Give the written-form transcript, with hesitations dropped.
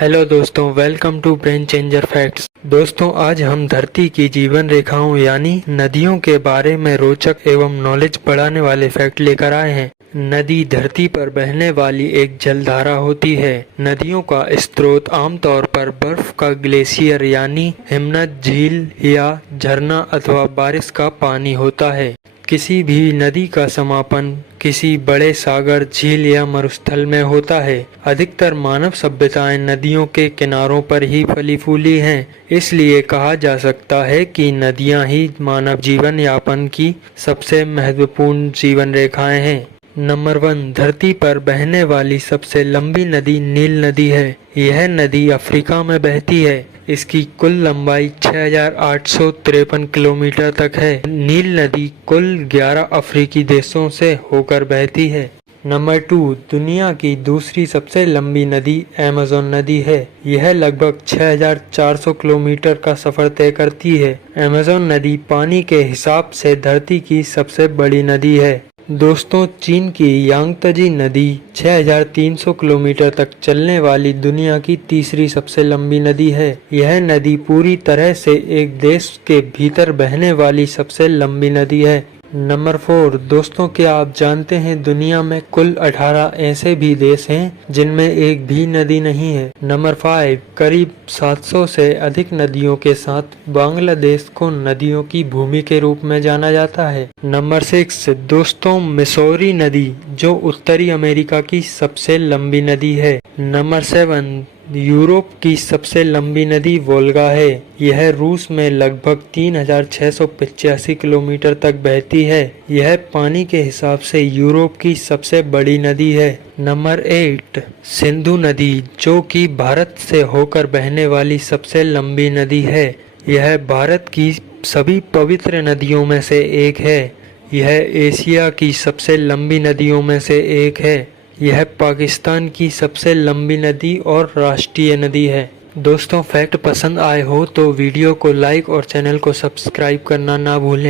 Hello दोस्तों, welcome to Brain Changer Facts. दोस्तों, आज हम धरती की जीवन रेखाओं यानी नदियों के बारे में रोचक एवं नॉलेज बढ़ाने वाले फैक्ट लेकर आए हैं। नदी धरती पर बहने वाली एक जलधारा होती है। नदियों का स्रोत आमतौर पर बर्फ का ग्लेशियर यानी हिमनद, झील या झरना अथवा बारिश का पानी होता है। किसी भी नदी का समापन किसी बड़े सागर, झील या मरुस्थल में होता है। अधिकतर मानव सभ्यताएं नदियों के किनारों पर ही फली फूली हैं। इसलिए कहा जा सकता है कि नदियां ही मानव जीवन यापन की सबसे महत्वपूर्ण जीवन रेखाएं हैं। नंबर 1, धरती पर बहने वाली सबसे लंबी नदी नील नदी है। यह नदी अफ्रीका में बहती है। इसकी कुल लंबाई 6853 किलोमीटर तक है। नील नदी कुल 11 अफ्रीकी देशों से होकर बहती है। नंबर 2, दुनिया की दूसरी सबसे लंबी नदी अमेज़न नदी है। यह लगभग 6400 किलोमीटर का सफर तय करती है। अमेज़न नदी पानी के हिसाब से धरती की सबसे बड़ी नदी है। दोस्तों, चीन की यांगत्जे नदी 6300 किलोमीटर तक चलने वाली दुनिया की तीसरी सबसे लंबी नदी है। यह नदी पूरी तरह से एक देश के भीतर बहने वाली सबसे लंबी नदी है। नंबर 4, दोस्तों, क्या आप जानते हैं दुनिया में कुल 18 ऐसे भी देश हैं जिनमें एक भी नदी नहीं है। नंबर 5, करीब 700 से अधिक नदियों के साथ बांग्लादेश को नदियों की भूमि के रूप में जाना जाता है। नंबर 6, दोस्तों, मिसौरी नदी जो उत्तरी अमेरिका की सबसे लंबी नदी है। नंबर 7, यूरोप की सबसे लंबी नदी वोल्गा है। यह रूस में लगभग 3685 किलोमीटर तक बहती है। यह पानी के हिसाब से यूरोप की सबसे बड़ी नदी है। नंबर 8, सिंधु नदी जो कि भारत से होकर बहने वाली सबसे लंबी नदी है। यह भारत की सभी पवित्र नदियों में से एक है। यह एशिया की सबसे लंबी नदियों में से एक है। यह पाकिस्तान की सबसे लंबी नदी और राष्ट्रीय नदी है। दोस्तों, फैक्ट पसंद आए हो तो वीडियो को लाइक और चैनल को सब्सक्राइब करना ना भूलें।